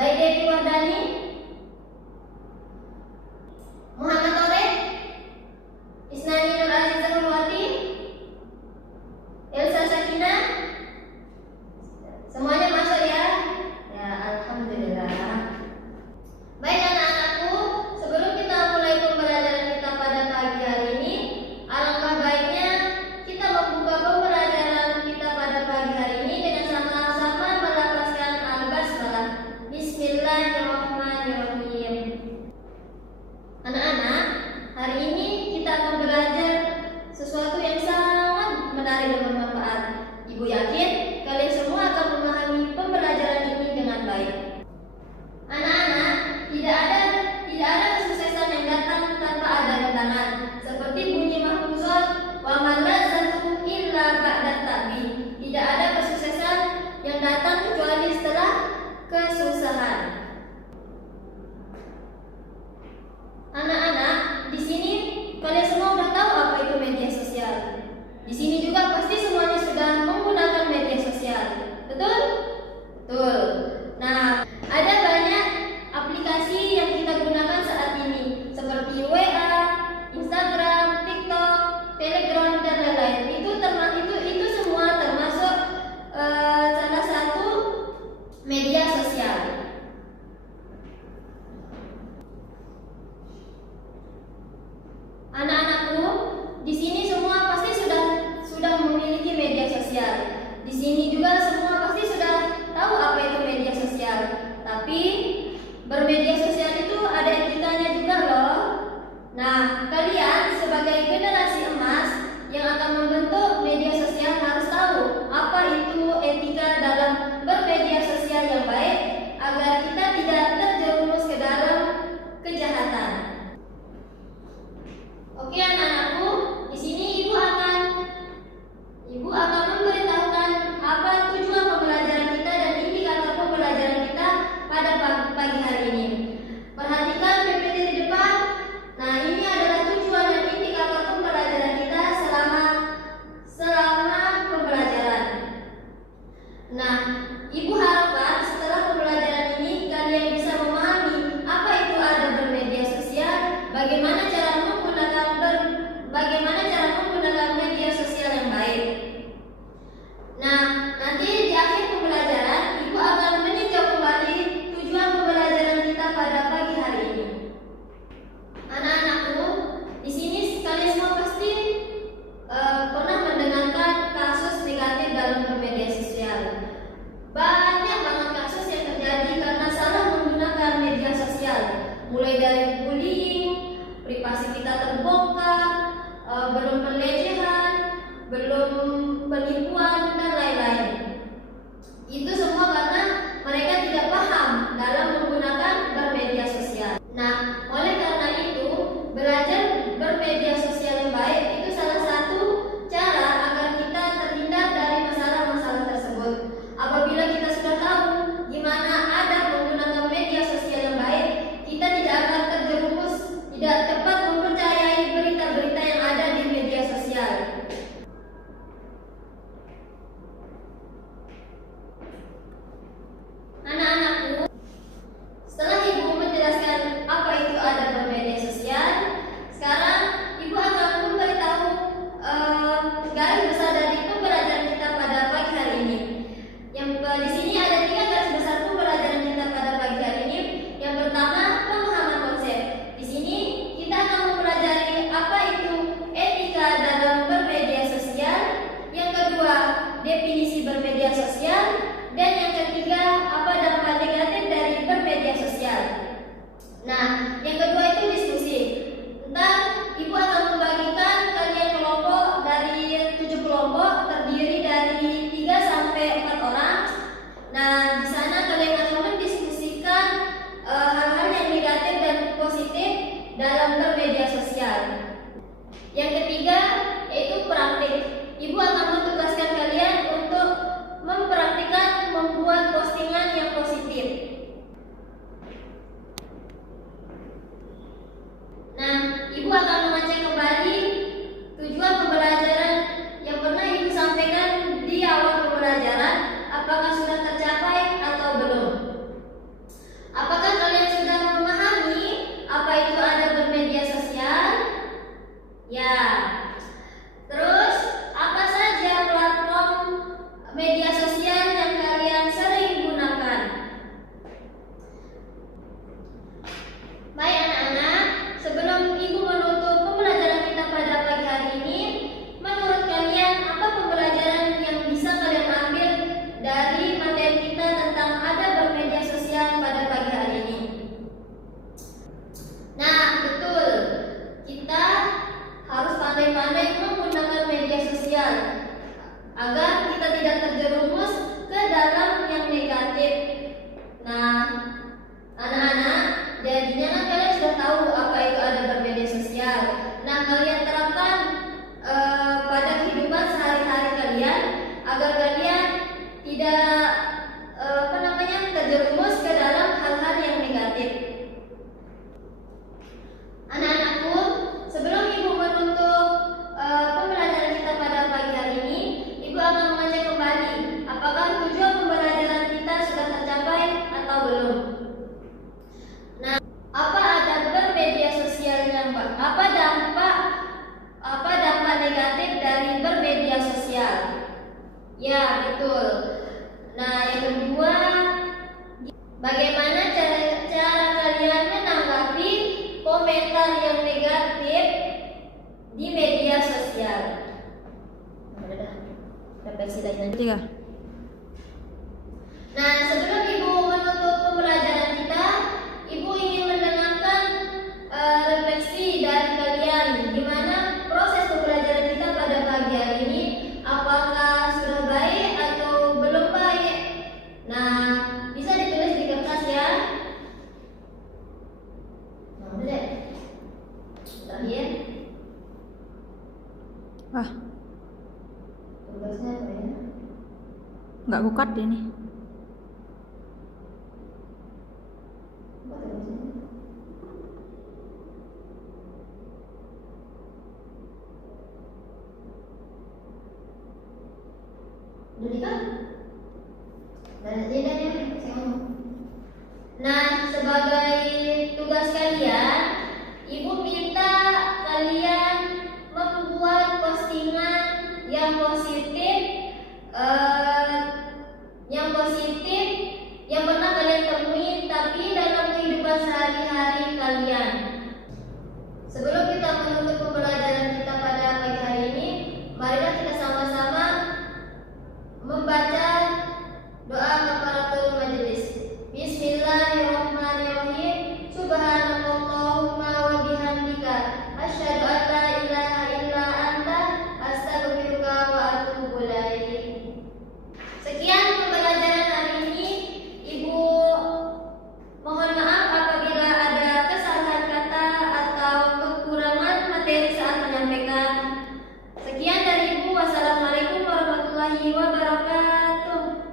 Baik Devi Wardani, Muhammad Torek, Isnani Nur Aziza Nurwati, Elsa Sakina, semuanya masuk ya? Ya, alhamdulillah. Baik anak-anakku, sebelum kita mulai pembelajaran kita pada pagi hari ini, alangkah baiknya kita membuka pembelajaran kita pada pagi hari ini dengan sama-sama melafazkan al-basmalah. Bismillahirrahmanirrahim. Anak-anak, hari ini kita akan belajar sesuatu yang sangat menarik dan bermanfaat. Ibu yakin kalian semua akan memahami pembelajaran ini dengan baik. Anak-anak, tidak ada kesuksesan yang datang tanpa ada rintangan. Seperti bunyi mahfuzat, wa man lazatu illa ba'da ta'bi. Tidak ada kesuksesan yang datang kecuali setelah kesusahan. Anak-anak, di sini kalian semua sudah tahu apa itu media sosial. Di sini juga pasti semuanya sudah menggunakan media sosial. Betul? Betul. Nah, ada banyak aplikasi yang kita gunakan saat ini seperti WA, Instagram, TikTok, Telegram dan lain-lain. Itu semua termasuk salah satu media sosial. Anak-anakku, di sini semua pasti sudah memiliki media sosial. Di sini juga semua pasti sudah tahu apa itu media sosial. Tapi bermedia sosial itu ada etikanya juga loh. Nah, kalian sebagai generasi emas yang akan membentuk media sosial harus tahu apa itu etika dalam bermedia sosial yang baik agar kita tidak terjerumus ke dalam kejahatan. Oke anak-anakku, di sini ibu akan memberitahukan apa tujuan pembelajaran kita dan indikator pembelajaran kita pada pagi hari ini. Perhatikan PPT di depan. Nah, ini adalah tujuan dan indikator pembelajaran kita selama pembelajaran. Nah, ibu harapkan setelah pembelajaran ini kalian bisa memahami apa itu ada bermedia sosial, bagaimana cara menggunakan media sosial yang baik. Nah, nanti di akhir pembelajaran ibu akan meninjau kembali tujuan pembelajaran kita pada pagi hari ini. Anak-anakku, di sini kalian semua pasti pernah mendengarkan kasus negatif dalam bermedia sosial. Banyak banget kasus yang terjadi karena salah menggunakan media sosial, mulai dari bullying, privasi kita terbongkar, belum pelecehan, belum penipuan dan lain-lain. Itu semua karena mereka tidak paham dalam menggunakan bermedia sosial. Nah, oleh karena itu, belajar bermedia sosial yang baik itu salah satu cara agar kita terhindar dari masalah-masalah tersebut. Apabila kita sudah tahu gimana ada menggunakan media sosial yang baik, kita tidak akan terjerumus, tidak cepat mempercayai berita-berita yang ada di media sosial. Bagaimana cara kalian menanggapi komentar yang negatif di media sosial? Nah, sebelum Ibu menutup pembelajaran kita, Ibu ingin mendengarkan refleksi dari kalian. Gimana proses pembelajaran kita pada pagi hari ini? Apakah sudah baik atau belum baik? Nah, bisa ditulis di kertas ya. Nah, udah deh. Terakhir. Tugasnya apa ya? Nggak bukat deh nih. Nah, sebagai tugas kalian, Ibu minta kalian membuat postingan yang positif, yang pernah kalian temui tapi dalam kehidupan sehari-hari kalian. Sebelum kita menutup pembelajaran kita pada pagi hari ini, marilah kita sama-sama membaca doa kafaratul majelis. Bismillahirrahmanirrahim. Subhanallahumma wa bihamdika asyhadu an la ilaha illa anta astaghfiruka wa atubu ilaik. Sekian pembelajaran hari ini. Ibu mohon maaf apabila ada kesalahan kata atau kekurangan materi saat menyampaikan. Sekian dari Ibu. Wassalamualaikum warahmatullahi wabarakatuh.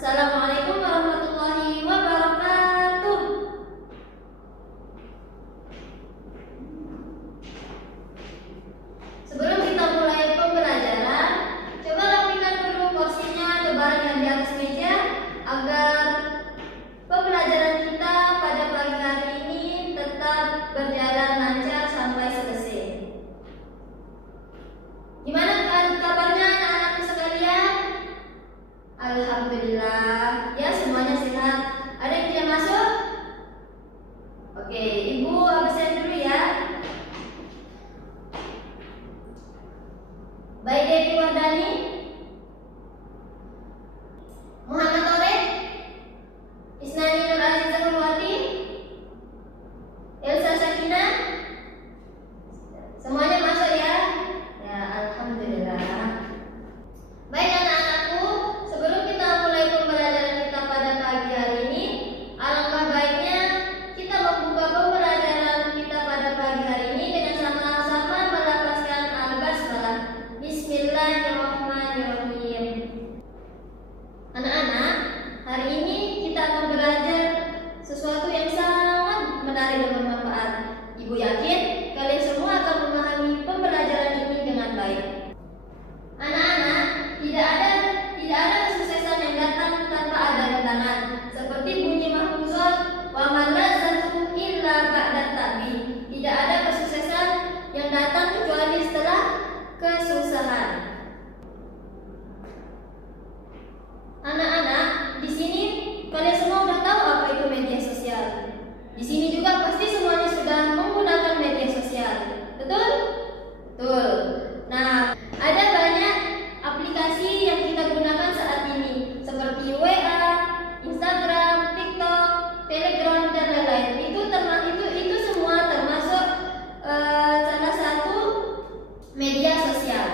Assalamualaikum warahmatullahi wabarakatuh. Sebelum kita mulai pembelajaran, coba rapikan dulu kursinya atau barang yang di atas meja agar pembelajaran kita pada pagi hari ini tetap berjalan lancar sampai selesai. Gimana kabarnya anak-anakku sekalian? Alhamdulillah, ya semuanya sehat. Ada yang tidak masuk? Oke, Ibu absen dulu ya. Baik, Dewi Wardani, Muhammad Torek, Isnani Nur Azizah Nurwati, Elsa Sakina, semuanya masuk ya? Ya, alhamdulillah. Baik anak-anakku, sebelum kita mulai pembelajaran kita pada pagi hari ini, alangkah baiknya kita membuka pembelajaran kita pada pagi hari ini dengan sama-sama melafazkan al-basmalah. Bismillahirrahmanirrahim. Anak-anak, hari ini kita akan belajar sesuatu yang sangat menarik dan bermanfaat. Ibu yakin kalian semua akan memahami pembelajaran ini dengan baik. Anak-anak, tidak ada kesuksesan yang datang tanpa ada rintangan. Seperti bunyi mahfuzat, wa man lazatu illa ba'da tabi. Tidak ada kesuksesan yang datang kecuali setelah kesusahan. Anak-anak, di sini kalian semua sudah tahu apa itu media sosial. Di sini juga pasti semuanya sudah menggunakan media sosial. Betul? Betul. Nah, ada banyak aplikasi yang kita gunakan saat ini seperti WA, Instagram, TikTok, Telegram dan lain-lain. Itu semua termasuk salah satu media sosial.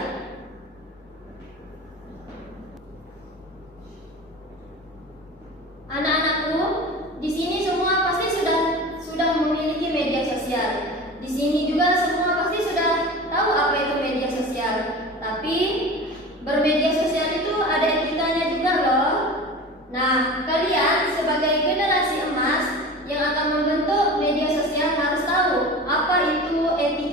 Anak-anakku, di sini semua pasti sudah memiliki media sosial. Di sini juga semua pasti sudah tahu apa itu media sosial. Tapi bermedia sosial itu ada etikanya juga loh. Nah, kalian sebagai generasi emas yang akan membentuk media sosial harus tahu apa itu etika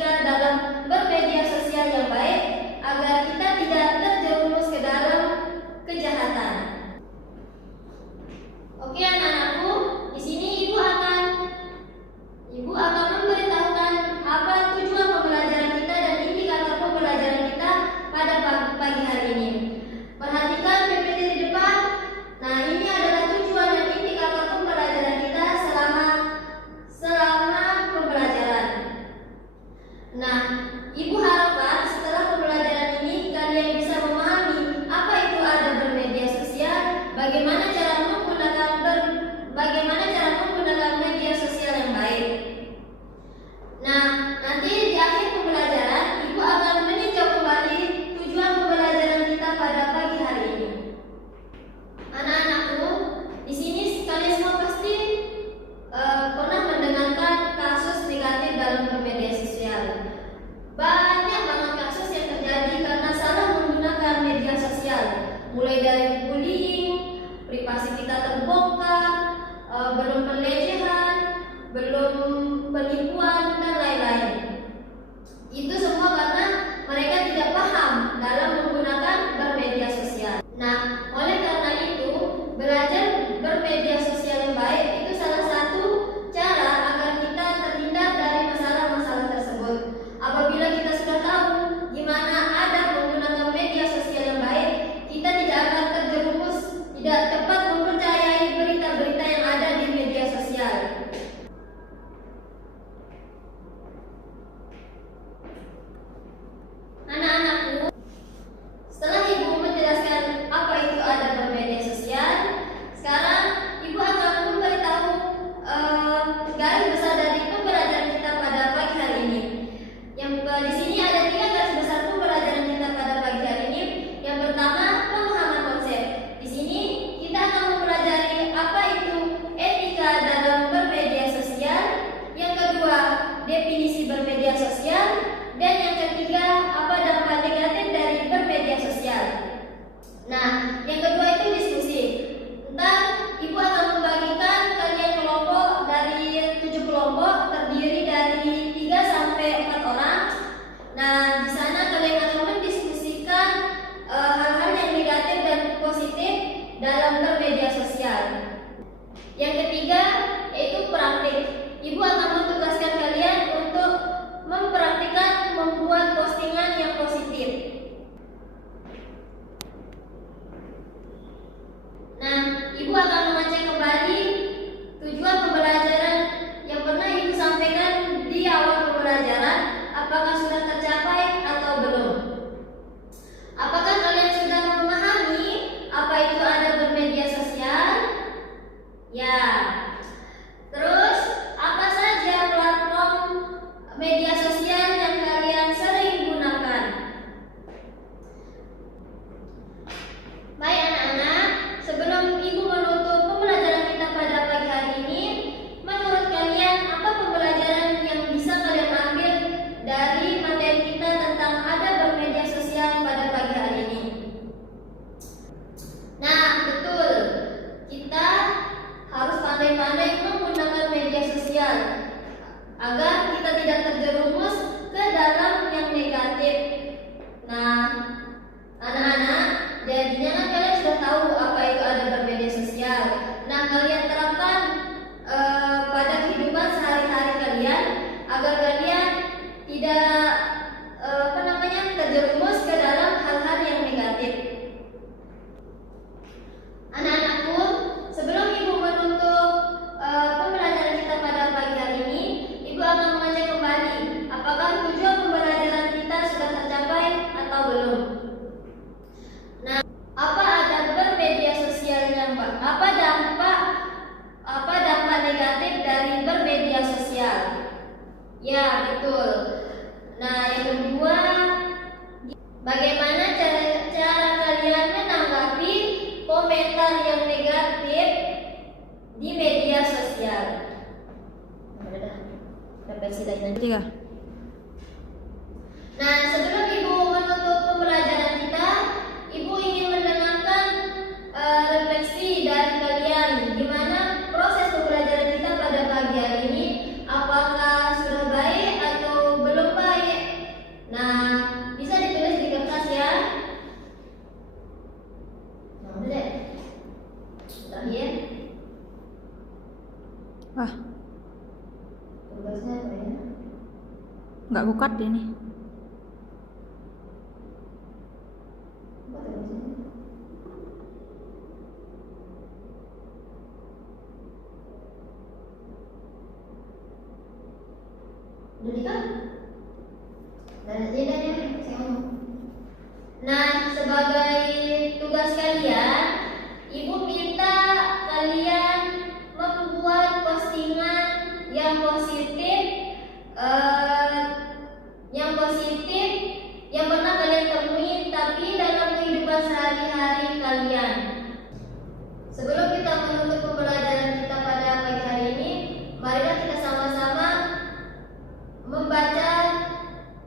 definisi bermedia sosial, dan yang ketiga apa dampak negatif dari bermedia sosial. Nah, yang kedua itu diskusi. Ntar Ibu akan membagikan kalian kelompok dari 7 kelompok terdiri dari 3 sampai 4 orang. Nah, di sana kalian akan mendiskusikan hal-hal yang negatif dan positif dalam bermedia sosial. Yang ketiga yaitu praktik. Ibu akan mentugaskan kalian untuk mempraktikkan membuat postingan yang positif. Nah, Ibu akan mengecek kembali tujuan pembelajaran yang pernah Ibu sampaikan di awal pembelajaran, apakah sudah tercapai atau belum. Apakah kalian sudah memahami apa itu ada bermedia sosial? Ya. Terus, apa saja platform media sosial yang kalian sering gunakan? Baik anak-anak, sebelum Ibu menutup pembelajaran kita pada pagi hari ini, menurut kalian apa pembelajaran yang bisa kalian ambil dari materi kita tentang ada bermedia sosial pada pagi hari ini? Nah, betul. Kita harus pandai-pandai menggunakan media sosial agar kita tidak terjerumus ke dalam yang negatif. Nah, anak-anak, jadinya kan kalian sudah tahu apa itu ada bermedia sosial. Nah, kalian terapkan pada kehidupan sehari-hari kalian agar kalian tidak terjerumus ke dalam hal-hal yang negatif. Anak-anakku, sebelum Ibu menutup pembelajaran kita pada pagi hari ini, Ibu akan mengecek kembali apakah tujuan pembelajaran kita sudah tercapai atau belum. Nah, apa ada bermedia sosialnya, Mbak? Apa dampak negatif dari bermedia sosial? Ya, betul. Nah, yang kedua, bagaimana cara kalian menanggapi komentar yang negatif di media sosial? Tiga. Nah, sebelum Ibu menutup pembelajaran kita, Ibu ingin mendengarkan refleksi dari kalian. Gimana proses pembelajaran kita pada pagi hari ini? Apakah sudah baik atau belum baik? Nah, bisa ditulis di kertas ya. Nah, udah deh. Bentar ya. Tugasnya apa ya? Nggak kukat deh nih. Apa tugasnya? Udah nikah? Dan ya, saya ngomong. Nah, sebagai tugas kalian, Ibu minta kalian membuat postingan yang positif, yang pernah kalian temui tapi dalam kehidupan sehari-hari kalian. Sebelum kita menutup pembelajaran kita pada pagi hari ini, marilah kita sama-sama membaca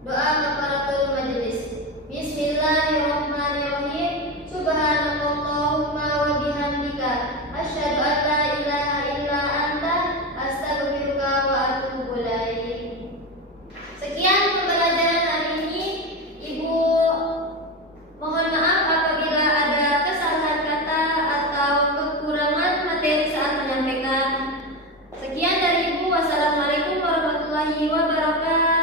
doa kafaratul majelis. Bismillahirrahmanirrahim. Subhanallahumma wa bihamdika asyhadu an la ilaha illa anta astaghfiruka wa atubu ilaik. Sekian pembelajaran hari ini. Ibu mohon maaf apabila ada kesalahan kata atau kekurangan materi saat menyampaikan. Sekian dari Ibu. Wassalamualaikum warahmatullahi wabarakatuh.